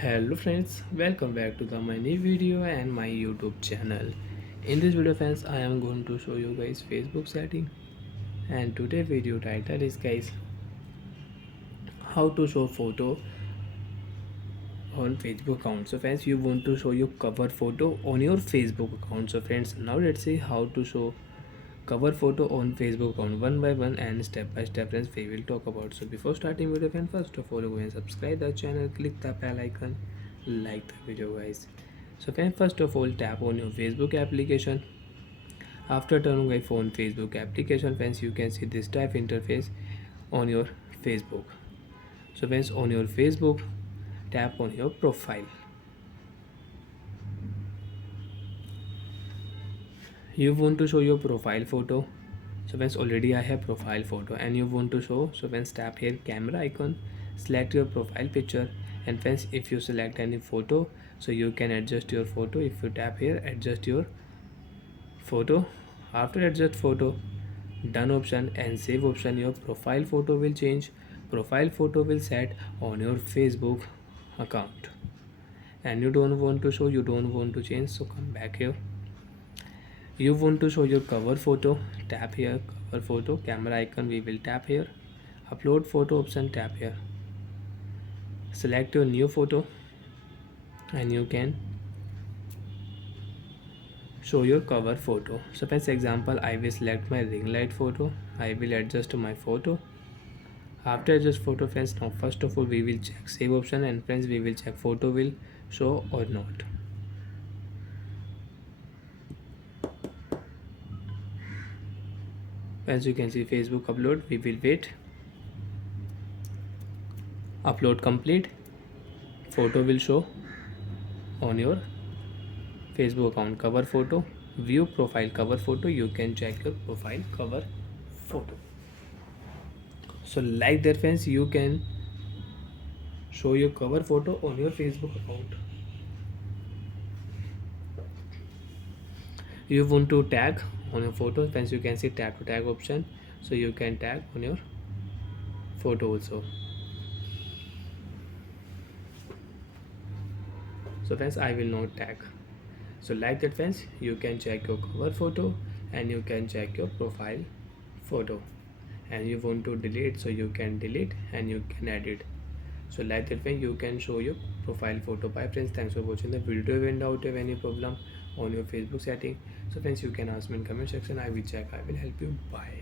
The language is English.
Hello friends, welcome back to my new video and my YouTube channel. In this video friends, I am going to show you guys Facebook setting, and today video title is guys how to show photo on Facebook account. So friends, you want to show your cover photo on your Facebook account. So friends, now let's see how to show cover photo on Facebook account one by one and step by step friends we will talk about. So before starting video friends, first of all go and subscribe the channel, click the bell icon, like the video guys. So friends, first of all tap on your Facebook application. After turning on phone Facebook application friends, you can see this type interface on your Facebook. So friends, on your Facebook tap on your profile. You want to show your profile photo. So once already I have profile photo and you want to show, so once tap here camera icon, select your profile picture, and friends if you select any photo, so you can adjust your photo. If you tap here adjust your photo, after adjust photo, done option and save option, your profile photo will change. Profile photo will set on your Facebook account, and you don't want to change, so come back here. You want to show your cover photo, tap here cover photo, camera icon we will tap here, upload photo option tap here, select your new photo, and you can show your cover photo. So for example I will select my ring light photo, I will adjust my photo. After adjust photo friends, now first of all we will check save option, and friends we will check photo will show or not. As you can see Facebook upload, we will wait. Upload complete, photo will show on your Facebook account. Cover photo, view profile cover photo, you can check your profile cover photo. So like that friends, you can show your cover photo on your Facebook account. You want to tag on your photo friends, you can see tap to tag option, so you can tag on your photo also. So friends, I will not tag. So like that friends, you can check your cover photo and you can check your profile photo. And you want to delete, so you can delete and you can edit. So like that way you can show your profile photo. Bye friends, thanks for watching the video. Went out have any problem on your Facebook setting, so friends you can ask me in comment section, I will check, I will help you. Bye.